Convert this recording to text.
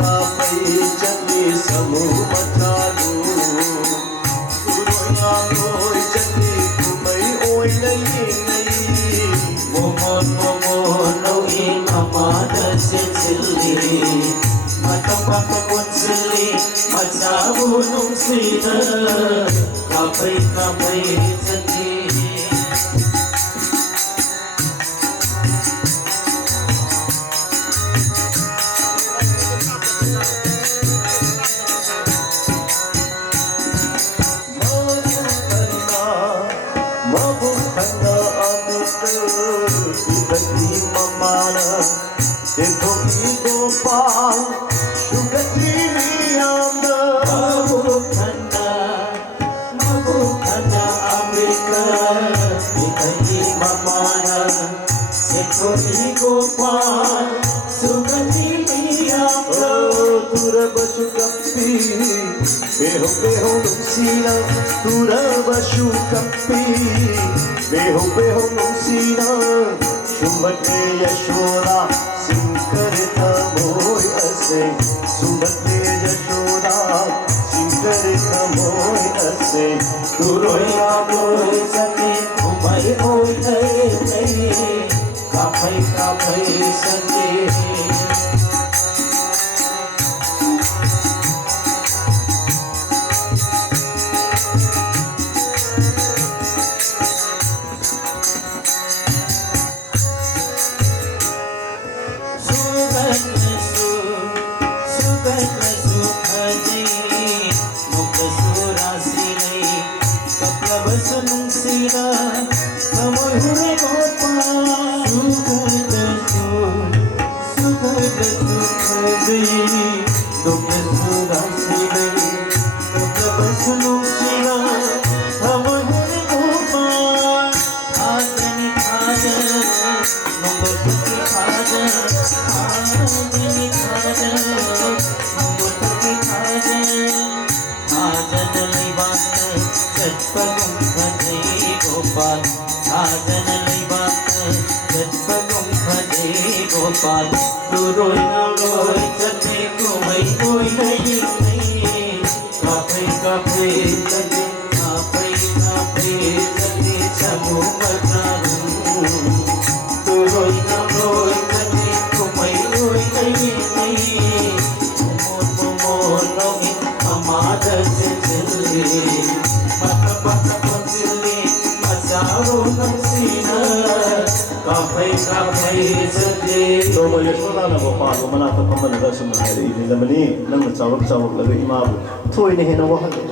काफी चली समूह मचालू तुरोया लोई चली कुमई ओई नहीं Momo no'i amada silsili Matapak kunsili Matsabunong sila Kapay sali Mabukhana amukul ibadi mamana Dekho igopal shugati niyamna Mabukhana amrika Ibadi mamana Sekhoni gopal Sugati niyamna Turabashu kappi Beho nungsina Turabashu kappi Beho nungsina Shumbate Yashoda Sinkarita moy ase Shumbate Yashoda Sinkarita moy ase Turoya loy sati Umay oy nahi Kapay sati Gopal, Turoy na loy, chate kumay koy nahi Kapay chate, kapay chate, samu mataru Turoy na loy, chate kumay koy nahi Mumon nongin amada chili Matapak sili, masaro ng sina Kapay sati Domo Yashoda na bapalo manatap ang manada sa mga inilamani ng matsawag-tsawag laga imabu Toy na hinawahal